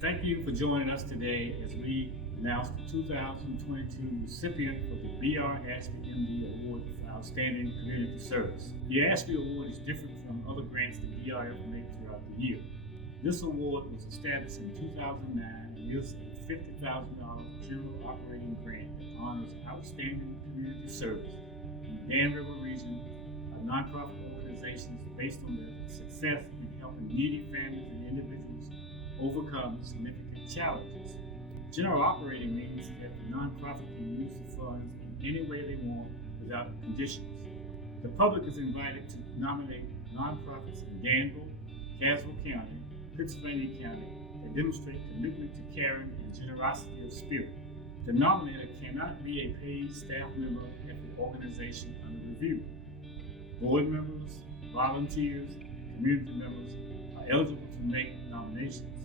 Thank you for joining us today as we announce the 2022 recipient for the B.R. Ashby MD Award for Outstanding Community Service. The Ashby Award is different from other grants that DRF makes throughout the year. This award was established in 2009 and is a $50,000 general operating grant that honors outstanding community service in the Dan River region by nonprofit organizations based on their success in helping needy families and individuals overcome significant challenges. General operating means that the nonprofit can use the funds in any way they want without conditions. The public is invited to nominate nonprofits in Danville, Caswell County, Pittsylvania County that demonstrate commitment to caring and generosity of spirit. The nominator cannot be a paid staff member at the organization under review. Board members, volunteers, community members are eligible to make nominations.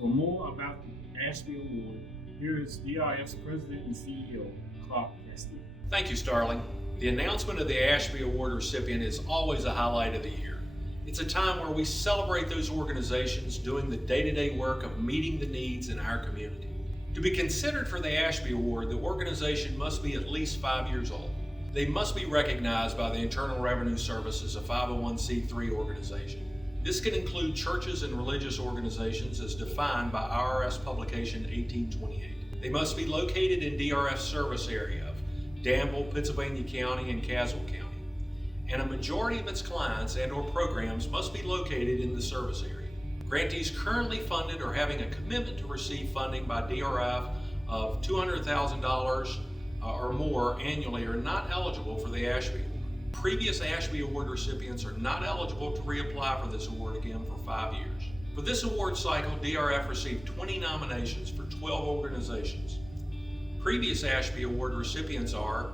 For more about the Ashby Award, here is DRF's President and CEO, Clark Castillo. Thank you, Starling. The announcement of the Ashby Award recipient is always a highlight of the year. It's a time where we celebrate those organizations doing the day-to-day work of meeting the needs in our community. To be considered for the Ashby Award, the organization must be at least 5 years old. They must be recognized by the Internal Revenue Service as a 501c3 organization. This can include churches and religious organizations as defined by IRS Publication 1828. They must be located in DRF's service area of Danville, Pittsylvania County, and Caswell County. And a majority of its clients and/or programs must be located in the service area. Grantees currently funded or having a commitment to receive funding by DRF of $200,000 or more annually are not eligible for the Ashby Award. Previous Ashby Award recipients are not eligible to reapply for this award again for 5 years. For this award cycle, DRF received 20 nominations for 12 organizations. Previous Ashby Award recipients are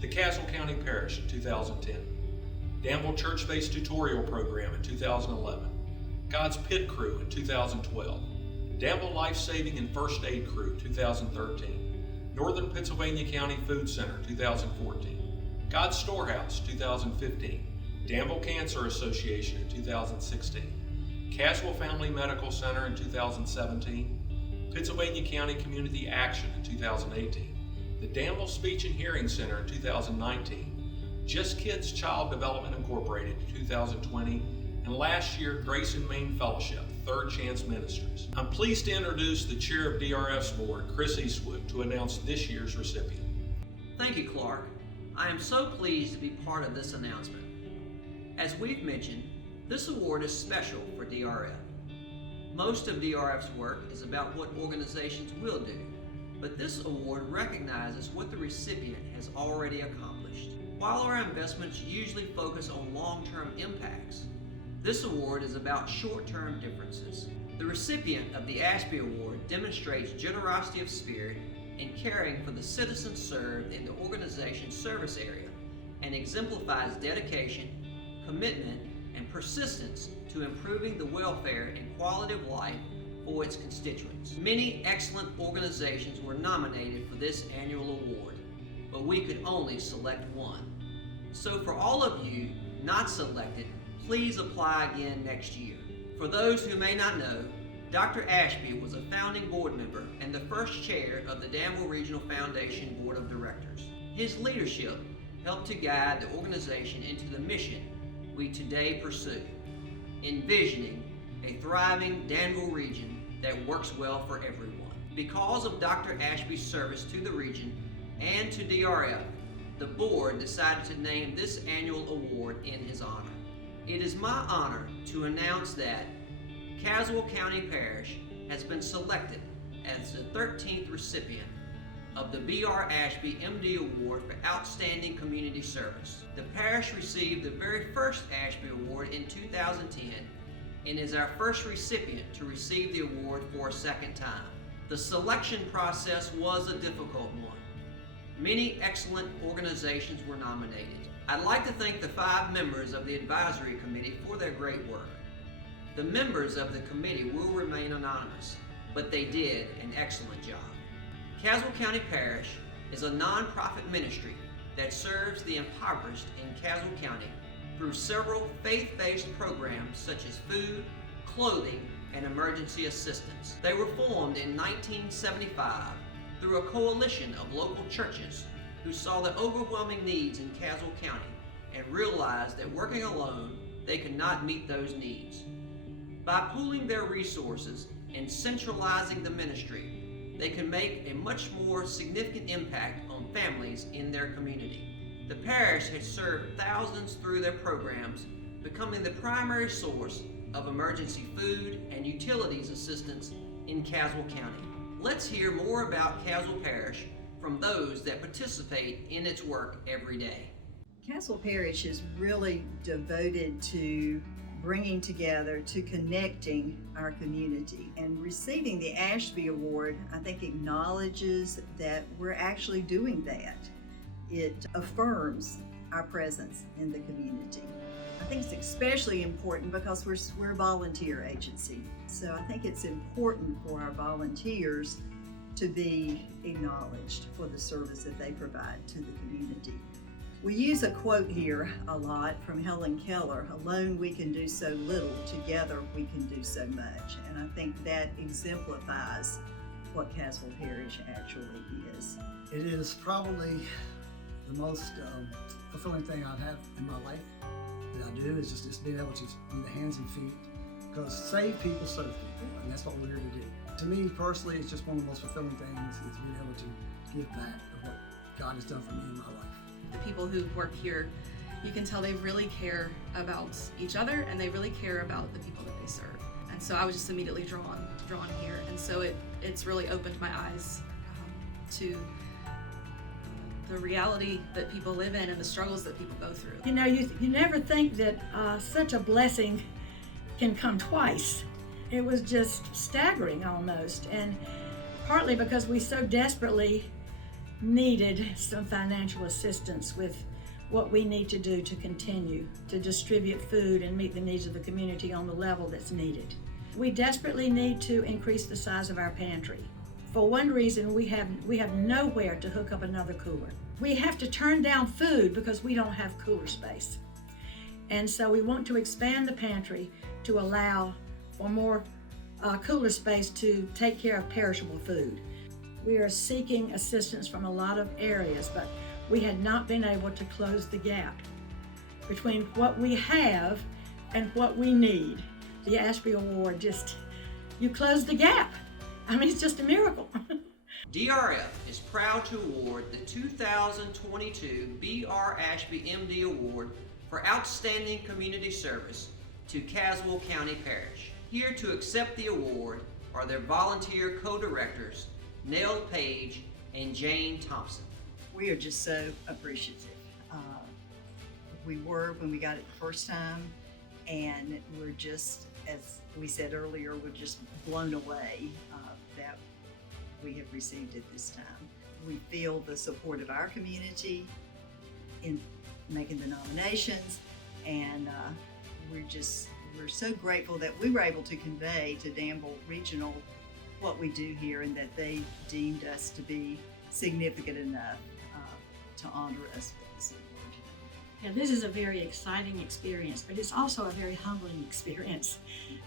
the Caswell County Parish in 2010, Danville Church-Based Tutorial Program in 2011, God's Pit Crew in 2012, Danville Life Saving and First Aid Crew 2013, Northern Pennsylvania County Food Center 2014, God's Storehouse 2015, Danville Cancer Association in 2016, Caswell Family Medical Center in 2017, Pennsylvania County Community Action in 2018, the Danville Speech and Hearing Center in 2019, Just Kids Child Development Incorporated in 2020, and last year Grace and Main Fellowship, Third Chance Ministries. I'm pleased to introduce the chair of DRF's board, Chris Eastwood, to announce this year's recipient. Thank you, Clark. I am so pleased to be part of this announcement. As we've mentioned, this award is special for DRF. Most of DRF's work is about what organizations will do, but this award recognizes what the recipient has already accomplished. While our investments usually focus on long-term impacts, this award is about short-term differences. The recipient of the Ashby Award demonstrates generosity of spirit in caring for the citizens served in the organization's service area and exemplifies dedication, commitment, and persistence to improving the welfare and quality of life for its constituents. Many excellent organizations were nominated for this annual award, but we could only select one. So for all of you not selected, please apply again next year. For those who may not know, Dr. Ashby was a founding board member and the first chair of the Danville Regional Foundation Board of Directors. His leadership helped to guide the organization into the mission we today pursue, envisioning a thriving Danville region that works well for everyone. Because of Dr. Ashby's service to the region and to DRF, the board decided to name this annual award in his honor. It is my honor to announce that Caswell County Parish has been selected as the 13th recipient of the B.R. Ashby MD Award for Outstanding Community Service. The parish received the very first Ashby Award in 2010 and is our first recipient to receive the award for a second time. The selection process was a difficult one. Many excellent organizations were nominated. I'd like to thank the 5 members of the advisory committee for their great work. The members of the committee will remain anonymous, but they did an excellent job. Caswell County Parish is a nonprofit ministry that serves the impoverished in Caswell County through several faith-based programs such as food, clothing, and emergency assistance. They were formed in 1975 through a coalition of local churches who saw the overwhelming needs in Caswell County and realized that working alone, they could not meet those needs. By pooling their resources and centralizing the ministry, they can make a much more significant impact on families in their community. The parish has served thousands through their programs, becoming the primary source of emergency food and utilities assistance in Caswell County. Let's hear more about Caswell Parish from those that participate in its work every day. Caswell Parish is really devoted to bringing together, to connecting our community. And receiving the Ashby Award, I think, acknowledges that we're actually doing that. It affirms our presence in the community. I think it's especially important because we're a volunteer agency. So I think it's important for our volunteers to be acknowledged for the service that they provide to the community. We use a quote here a lot from Helen Keller: "Alone we can do so little, together we can do so much." And I think that exemplifies what Caswell Parish actually is. It is probably the most fulfilling thing I've had in my life that I do, is just being able to be the hands and feet, because save people, serve people, and that's what we're here to do. To me personally, it's just one of the most fulfilling things, is being able to give back of what God has done for me in my life. The people who work here, you can tell they really care about each other, and they really care about the people that they serve. And so I was just immediately drawn here, and so it's really opened my eyes to the reality that people live in and the struggles that people go through. You know, you never think that such a blessing can come twice. It was just staggering almost, and partly because we so desperately needed some financial assistance with what we need to do to continue to distribute food and meet the needs of the community on the level that's needed. We desperately need to increase the size of our pantry. For one reason, we have nowhere to hook up another cooler. We have to turn down food because we don't have cooler space. And so we want to expand the pantry to allow for more cooler space to take care of perishable food. We are seeking assistance from a lot of areas, but we had not been able to close the gap between what we have and what we need. The Ashby Award you close the gap. I mean, it's just a miracle. DRF is proud to award the 2022 B.R. Ashby MD Award for Outstanding Community Service to Caswell County Parish. Here to accept the award are their volunteer co-directors, Nell Page and Jane Thompson. We are just so appreciative. We were when we got it the first time, and we're just, as we said earlier, we're just blown away that we have received it this time. We feel the support of our community in making the nominations, and we're so grateful that we were able to convey to Danville Regional what we do here, and that they deemed us to be significant enough to honor us with this award. Yeah, this is a very exciting experience, but it's also a very humbling experience.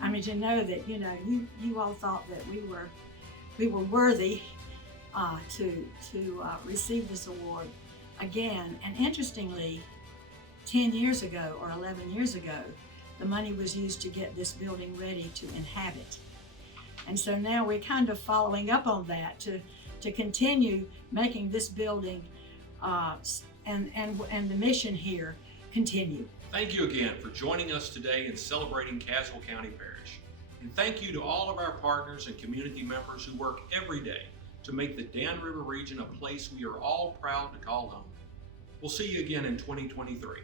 I mean, to know that you all thought that we were worthy to receive this award again. And interestingly, 10 years ago or 11 years ago, the money was used to get this building ready to inhabit. And so now we're kind of following up on that to continue making this building and the mission here continue. Thank you again for joining us today in celebrating Caswell County Parish. And thank you to all of our partners and community members who work every day to make the Dan River region a place we are all proud to call home. We'll see you again in 2023.